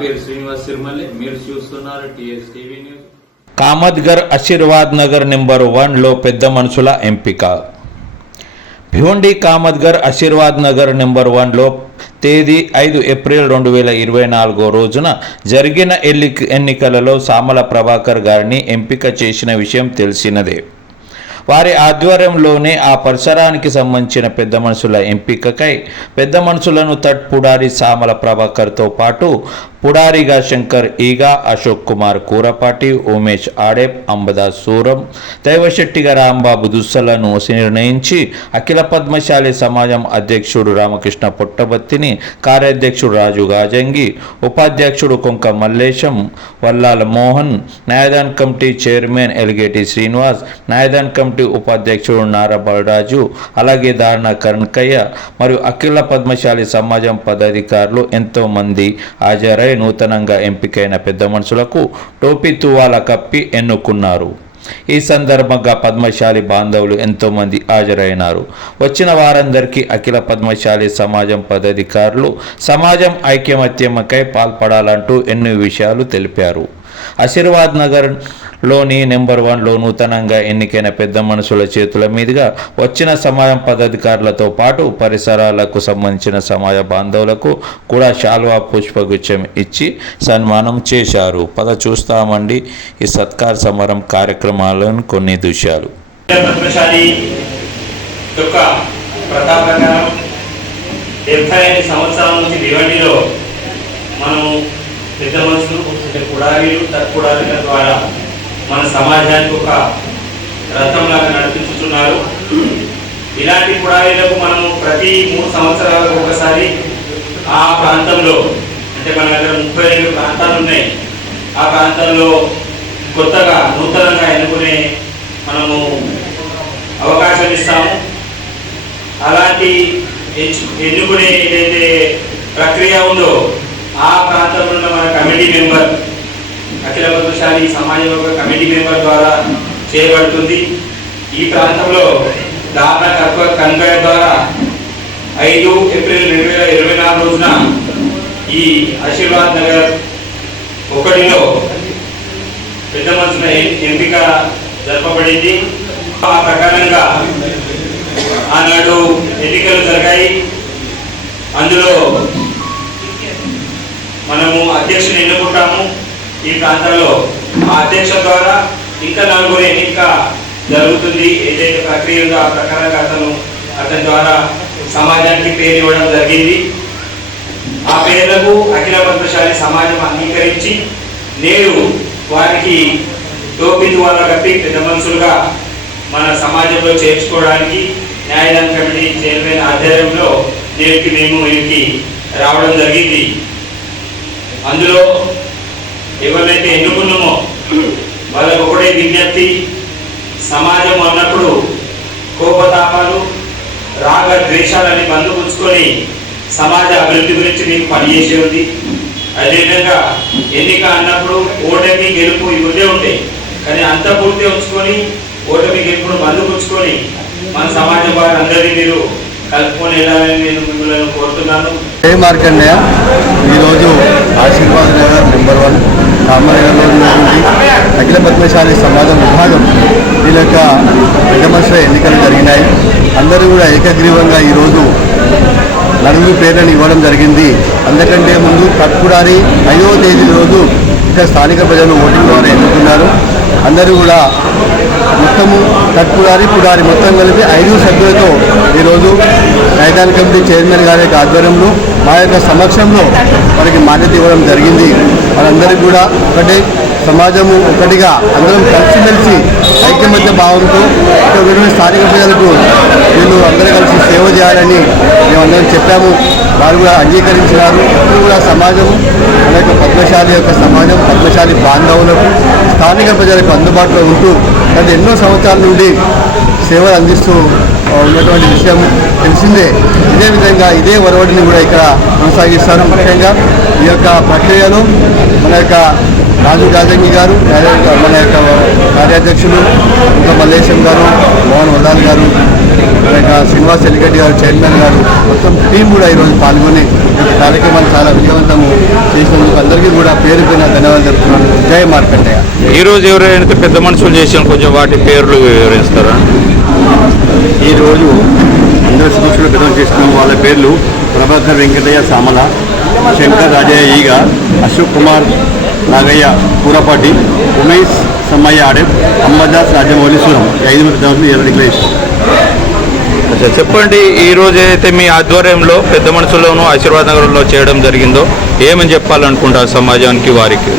పేరు శ్రీనివాస్ మీరు చూస్తున్నారు TV news. Kamatghar Ashirwad Nagar number వన్లో పెద్ద మనుషుల ఎంపిక. భివండి కామత్గర్ ఆశీర్వాద్ నగర్ నెంబర్ వన్లో తేదీ ఐదు ఏప్రిల్ రెండు వేల ఇరవై నాలుగో రోజున జరిగిన ఎల్లి ఎన్నికలలో సామల ప్రభాకర్ గారిని ఎంపిక చేసిన విషయం తెలిసినదే. వారి ఆధ్వర్యంలోనే ఆ పరిసరానికి సంబంధించిన పెద్ద మనుషుల ఎంపికకై పెద్ద మనుషులను తట్ పుడారి సామల ప్రభాకర్తో పాటు పుడారిగా శంకర్ ఈగా అశోక్ కుమార్ కూరపాటి ఉమేష్ ఆడేప్ అంబదాస్ సూరం దైవశెట్టిగా రాంబాబు దుస్సలను నిర్ణయించి అఖిల పద్మశాలి సమాజం అధ్యక్షుడు రామకృష్ణ పుట్టబత్తిని కార్యాధ్యక్షుడు రాజు గాజంగి ఉపాధ్యక్షుడు Konka Mallesham Vallala Mohan Nyayadan committee chairman Eligeti Srinivas Nyayadan committee ఉపాధ్యక్షుడు నారా బలరాజు అలాగే దారుణ కరణ్కయ్య మరియు అఖిల పద్మశాలి సమాజం పదాధికారులు ఎంతో మంది హాజరై నూతనంగా ఎంపికైన పెద్ద మనుషులకు టోపీ తువాల కప్పి ఎన్నుకున్నారు. ఈ సందర్భంగా పద్మశాలి బాంధవులు ఎంతోమంది హాజరైనారు. వచ్చిన వారందరికీ అఖిల పద్మశాలి సమాజం పదాధికారులు సమాజం ఐక్యమత్యమకై పాల్పడాలంటూ ఎన్నో విషయాలు తెలిపారు. ఆశీర్వాద్ నగర్లోని నెంబర్ వన్లో నూతనంగా ఎన్నికైన పెద్ద మనుషుల చేతుల మీదుగా వచ్చిన సమాజం పదాధికారులతో పాటు పరిసరాలకు సంబంధించిన సమాజ బాంధవులకు కూడా శాల్వా పుష్పగుచ్చం ఇచ్చి సన్మానం చేశారు. పద చూస్తామండి ఈ సత్కార సమరం కార్యక్రమాలను కొన్ని దృశ్యాలు. డెబ్బై ఐదు సంవత్సరాల నుంచి భివండిలో పెద్ద మనుషులు అంటే కుడారీలు తక్కుడారీల ద్వారా మన సమాజానికి ఒక రథంలాగా నడిపించుతున్నారు. ఇలాంటి కుడారీలకు మనము ప్రతి మూడు సంవత్సరాలకు ఒకసారి ఆ ప్రాంతంలో అంటే మన దగ్గర ముప్పై రెండు ప్రాంతాలు ఉన్నాయి. ఆ ప్రాంతంలో కొత్తగా నూతనంగా ఎన్నుకునే మనము అవకాశం ఇస్తాము. అలాంటి ఎంచు ఎన్నుకునే ఏదైతే ప్రక్రియ ఉందో ఆ ప్రాంతంలో ఉన్న మన కమిటీ మెంబర్ అఖిల పద్మశాలి సమాజం యొక్క కమిటీ మెంబర్ ద్వారా చేయబడుతుంది. ఈ ప్రాంతంలో దారుణ తక్కువ కన్వయ ద్వారా ఐదు ఏప్రిల్ రెండు వేల ఇరవై నాలుగు రోజున ఈ ఆశీర్వాద్ నగర్ ఒకటిలో పెద్ద మనసున ఎంపిక జరపబడింది. ఆ ప్రకారంగా ఆనాడు ఎన్నికలు జరిగాయి. అందులో మనము అధ్యక్షుని ఎన్నుకుంటాము. ఈ ప్రాంతంలో ఆ అధ్యక్ష ద్వారా ఇంకా నలుగురు ఎన్నిక జరుగుతుంది. ఏదైతే ప్రక్రియ ఉందో ఆ ప్రకారంగా అతను అతని ద్వారా సమాజానికి పేరు ఇవ్వడం జరిగింది. ఆ పేర్లకు అఖిల పద్మశాలి సమాజం అంగీకరించి నేడు వారికి టోపీ ద్వారా కప్పి పెద్ద మనుషులుగా మన సమాజంలో చేర్చుకోవడానికి న్యాయదాన కమిటీ చైర్మన్ ఆధ్వర్యంలో నేటికి మేము వీరికి రావడం జరిగింది. అందులో ఎవరినైతే ఎన్నుకున్నామో వాళ్ళకు ఒకటే విజ్ఞప్తి సమాజం అన్నప్పుడు కోపతాపాలు రాగ ద్వేషాలని బంధుపుచ్చుకొని సమాజ అభివృద్ధి గురించి మీకు పనిచేసే ఉంది. అదేవిధంగా ఎన్నిక అన్నప్పుడు ఓటమి గెలుపు ఇవే ఉంటాయి కానీ అంత పూర్తి ఉంచుకొని ఓటమి గెలుపును బంధుపుచ్చుకొని మన సమాజం వారందరినీ మీరు కలుపుకొని నేను మిమ్మల్ని కోరుతున్నాను? జై మార్కండేయ ఈరోజు ఆశీర్వాద్ నగర్ నెంబర్ వన్ రామనగర్లో ఉన్నటువంటి అఖిల పద్మశాలి సమాజం విభాగం వీళ్ళ యొక్క పెద్ద ఎన్నికలు జరిగినాయి. అందరూ కూడా ఏకగ్రీవంగా ఈరోజు నలుగురు పేర్లను ఇవ్వడం జరిగింది. అందుకంటే ముందు తక్కుడారి ఐదవ తేదీ రోజు ఇక్కడ స్థానిక ప్రజలు ఓటింగ్ ద్వారా ఎన్నుకున్నారు. అందరూ కూడా మొత్తము తక్కుడారి పుడారి మొత్తం కలిపి ఐదు సభ్యులతో ఈరోజు రైతాన్ కమిటీ చైర్మన్ గారి యొక్క ఆధ్వర్యంలో మా యొక్క సమక్షంలో వారికి మాన్యత ఇవ్వడం జరిగింది. వారందరికీ కూడా ఒకటే సమాజము ఒకటిగా అందరం కలిసిమెలిసి ఐక్యమత్య భావంతో ఇక్కడ ఉన్నటువంటి స్థానిక ప్రజలకు వీళ్ళు అందరూ కలిసి సేవ చేయాలని మేము అందరం చెప్పాము. వారు కూడా అంగీకరించినారు. ఇప్పుడు కూడా సమాజము అనేక పద్మశాలి యొక్క సమాజం పద్మశాలి బాంధవులకు స్థానిక ప్రజలకు అందుబాటులో ఉంటూ గత ఎన్నో సంవత్సరాల నుండి సేవలు అందిస్తూ ఉన్నటువంటి విషయం తెలిసిందే. ఇదే విధంగా ఇదే ఒరవడిని కూడా ఇక్కడ కొనసాగిస్తారు. ముఖ్యంగా ఈ యొక్క ప్రక్రియలో మన యొక్క రాజు రాజంగి గారు మన యొక్క కార్యాధ్యక్షులు ఇంకా మల్లేశం గారు మోహన్ వదాల్ గారు మన యొక్క శ్రీనివాస్ ఎలిగడ్డి గారు చైర్మన్ గారు మొత్తం టీం కూడా ఈరోజు పాల్గొని ఈ కార్యక్రమాన్ని చాలా విజయవంతం చేసినందుకు అందరికీ కూడా పేరు పైన ధన్యవాదాలు చెప్తున్నాను జయ మార్కండేయ. ఈ రోజు పెద్ద మనుషులు చేసిన కొంచెం వాటి పేర్లు వివరిస్తారా? ఈరోజు అందరూ సమక్షంలో పెద్దలు చేస్తున్నాం వాళ్ళ పేర్లు ప్రభాకర్ వెంకటయ్య సామల శంకర్ రాజయ్య ఈగ అశోక్ కుమార్ నాగయ్య కూరపాటి ఉమేష్ సమ్మయ్య ఆడెప్ అంబదాస్ రాజమౌళీశ్వరం ఐదు మంది పెద్దలు ఇలా డిక్లేర్ చెప్పండి ఈ రోజు అయితే మీ ఆధ్వర్యంలో పెద్ద మనుషులను ఆశీర్వాద్ నగరంలో చేయడం జరిగిందో ఏమని చెప్పాలనుకుంటారు సమాజానికి వారికి?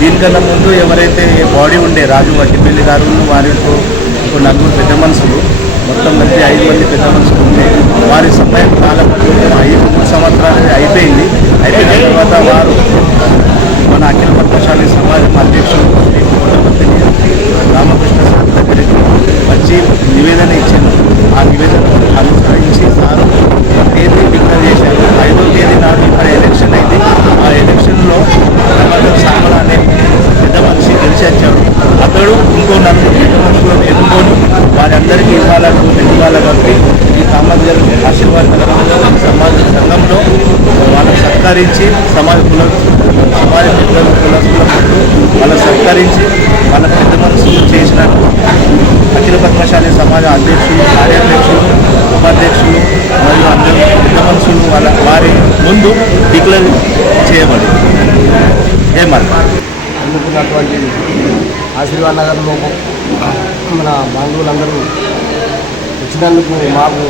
దీనికన్నా ముందు ఎవరైతే బాడీ ఉండే రాజు వడ్డిపల్లి గారు వారితో ఒక నలుగురు పెద్ద మనుషులు మొత్తం కలిపి ఐదు మంది పెద్ద మనుషులు ఉంటే వారి సమయం కాలం ఐదు మూడు సంవత్సరాలు అయిపోయింది. అయిపోయిన తర్వాత వారు మన అఖిల పద్మశాలి సమాజం అధ్యక్షులు రామకృష్ణ సార్ దగ్గరికి వచ్చి నివేదన ఇచ్చాను ఆ నివేదన అనుసరించి సార్ ఒక తేదీ డిక్లేర్ చేశారు ఐదో తేదీ నాడు ఇక్కడ ఎలక్షన్ అయింది ఆ ఎలక్షన్లో ప్రభాకర్ సామల అనే పెద్ద మనిషి గెలిచి వచ్చాడు అతడు ఇంకో నలుగురు పెద్ద మనుషులను ఎన్నుకొని వారందరికీ ఇవ్వాలని ఇవ్వాలి కాబట్టి ఈ సామాజిక ఆశీర్వాద నగరంలో సమాజ సంఘంలో సహకరించి సమాజ కుల సమాజ పెద్దలు కులస్తుల ముందు సహకరించి వాళ్ళ పెద్ద మనసులు చేసినట్టు అఖిల పద్మశాలి సమాజ అధ్యక్షులు కార్యాధ్యక్షులు ఉపాధ్యక్షులు మరియు అందరూ పెద్ద మనుషులు వాళ్ళ వారి ముందు డిక్లేర్ చేయబడి ఏమన్నా అందుకున్నటువంటి ఆశీర్వాద్ నగర్లో మన బంధువులందరూ వచ్చినందుకు మాకు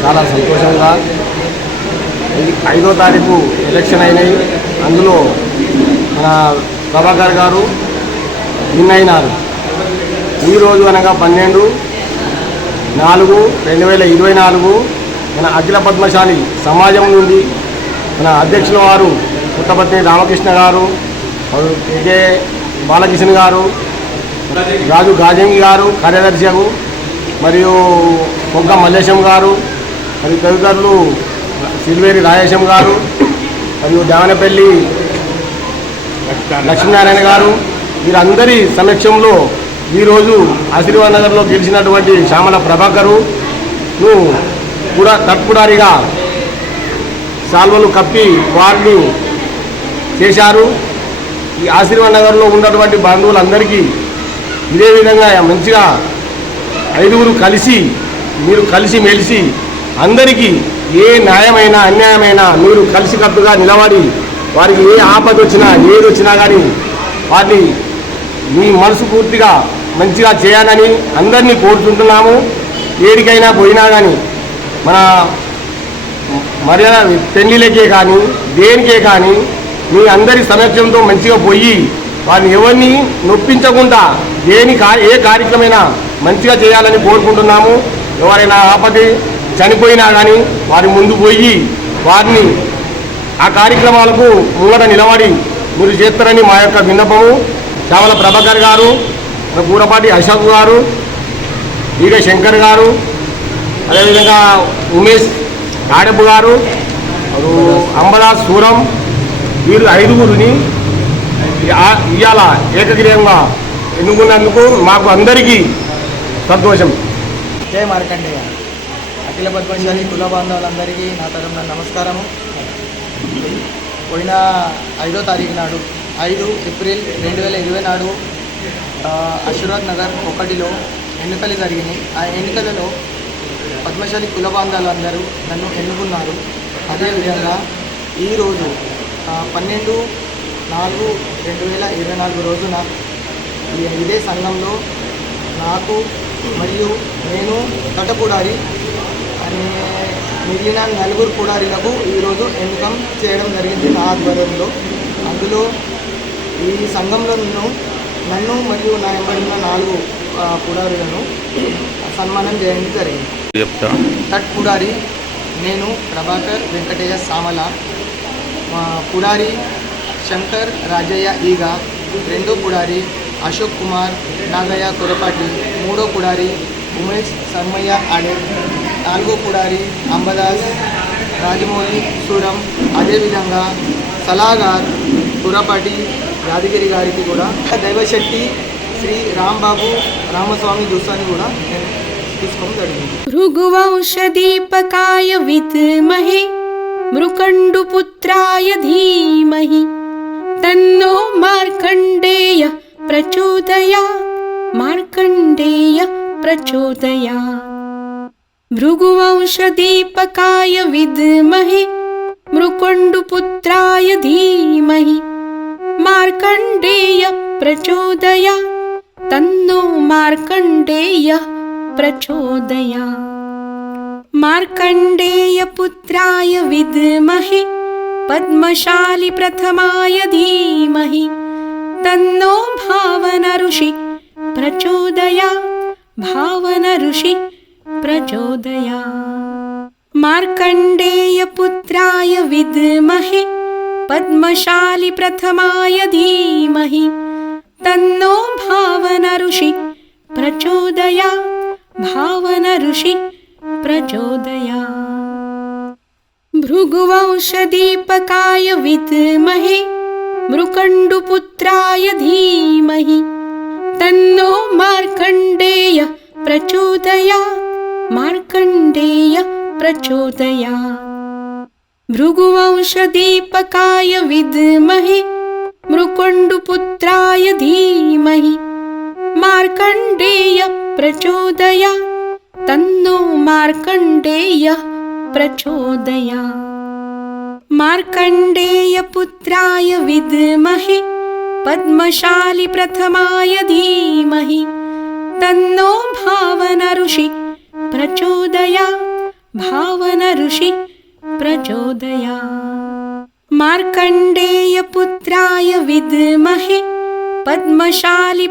చాలా సంతోషంగా ఐదో తారీఖు ఎలక్షన్ అయినాయి. అందులో మన ప్రభాకర్ గారు విన్ అయినారు. ఈరోజు అనగా పన్నెండు నాలుగు రెండు వేల ఇరవై నాలుగు మన అఖిల పద్మశాలి సమాజం నుండి మన అధ్యక్షుల వారు పుట్టపత్ని రామకృష్ణ గారు కేకే బాలకృష్ణ గారు రాజు గాజంగి గారు కార్యదర్శి మరియు కొంక మల్లేశం గారు మరియు తదితరులు సిల్వేరి రాజేశం గారు మరియు దేవనపల్లి లక్ష్మీనారాయణ గారు వీరందరి సమక్షంలో ఈరోజు ఆశీర్వాద్ నగర్లో గెలిచినటువంటి శ్యామల ప్రభాకరును కూడా తప్పుడారిగా సాల్వలు కప్పి వారిని చేశారు. ఈ ఆశీర్వాద్ నగర్లో ఉన్నటువంటి బంధువులందరికీ ఇదే విధంగా మంచిగా ఐదుగురు కలిసి మీరు కలిసి మెలిసి అందరికీ ఏ న్యాయమైనా అన్యాయమైనా మీరు కలిసికట్టుగా నిలబడి వారికి ఏ ఆపద వచ్చినా ఏది వచ్చినా కానీ వారిని మీ మనసు పూర్తిగా మంచిగా చేయాలని అందరినీ కోరుతుంటున్నాము. ఏడికైనా పోయినా కానీ మన మర్యాద పెళ్ళిలకే కానీ దేనికే కానీ మీ అందరి సమక్షంతో మంచిగా పోయి వారిని ఎవరిని నొప్పించకుండా దేని ఏ కార్యక్రమైనా మంచిగా చేయాలని కోరుకుంటున్నాము. ఎవరైనా ఆపది చనిపోయినా కానీ వారి ముందు పోయి వారిని ఆ కార్యక్రమాలకు ముంగట నిలబడి మీరు చేస్తారని మా యొక్క విన్నపము. చావల ప్రభాకర్ గారు గూడపాటి కూరపాటి అశోక్ గారు ఈగ శంకర్ గారు అదేవిధంగా ఉమేష్ ఆడపు గారు మరియు అంబదాస్ సూరం వీరు ఐదుగురిని ఆ- ఇవాళ ఏకగ్రీయంగా ఎన్నుకున్నందుకు మాకు అందరికీ సంతోషం. జయ మార్కండేయ. అఖిల పద్మశాలి కుల బాంధవులందరికీ నా తరఫున నమస్కారము. పోయిన ఐదో తారీఖు నాడు ఐదు ఏప్రిల్ రెండు వేల ఇరవై నాడు ఆ, నగర్ ఒకటిలో ఎన్నికలు జరిగినాయి. ఆ ఎన్నికలలో పద్మశాలి కుల బాంధవులందరూ నన్ను ఎన్నుకున్నారు. అదేవిధంగా ఈరోజు పన్నెండు నాలుగు రెండు వేల ఇరవై నాలుగు రోజున ఈ- ఇదే సంఘంలో నాకు మరియు నేను కటపూడారి మిగిలిన నలుగురు పుడారీలకు ఈరోజు ఎన్నికం చేయడం జరిగింది నా ఆధ్వర్యంలో. అందులో ఈ సంఘంలో నన్ను నన్ను మరియు నా వెంబడిన నాలుగు పుడారీలను సన్మానం చేయడం జరిగింది. తట్ పుడారి నేను ప్రభాకర్ వెంకటయ్య సామల పుడారి శంకర్ రాజయ్య ఈగ రెండో పుడారి అశోక్ కుమార్ నాగయ్య కొరపాటి మూడో పుడారి ఉమేష్ సమ్మయ్య అడే నాలుగో పుడారి అంబదాస్ రాజమౌళి సూరం అదేవిధంగా సలాగార్ పురపాటి యాదగిరి గారికి కూడా దైవశక్తి శ్రీ రాంబాబు రామస్వామి జ్యూసాన్ని కూడా నేను తీసుకోవడం జరిగింది. భృగువంశదీపకాయ విద్మహే మృకండుపుత్రాయ ధీమహి తన్నో మార్కండేయ ప్రచోదయా మార్కండేయ ప్రచోదయా भृगुवंशदीपकाय विद्महे मृकण्डुपुत्राय धीमहि। मार्कण्डेय प्रचोदयात् तन्नो मार्कण्डेयः प्रचोदयात् मार्कण्डेयपुत्राय विद्महे पद्मशालिप्रथमाय धीमहि। तन्नो भावनऋषि प्रचोदयात् भावनऋषि प्रचोदयात् मार्कण्डेयपुत्राय विद्महे पद्मशालिप्रथमाय धीमहि तन्नो भावनऋषि प्रचोदयात् भावनऋषि प्रचोदयात् भृगुवंशदीपकाय विद्महे मृकण्डुपुत्राय धीमहि तन्नो मार्कण्डेय प्रचोदयात् मार्कण्डेय प्रचोदयात् भृगुवंशदीपकाय विद्महे मृकण्डुपुत्राय धीमहि। मार्कण्डेय प्रचोदयात् तन्नो मार्कण्डेयः प्रचोदयात् मार्कण्डेयपुत्राय विद्महे पद्मशालिप्रथमाय धीमहि। तन्नो भावनऋषि प्रचोदयात् भावनऋषि प्रचोदयात् मार्कण्डेयपुत्राय विद्महे। पद्मशालि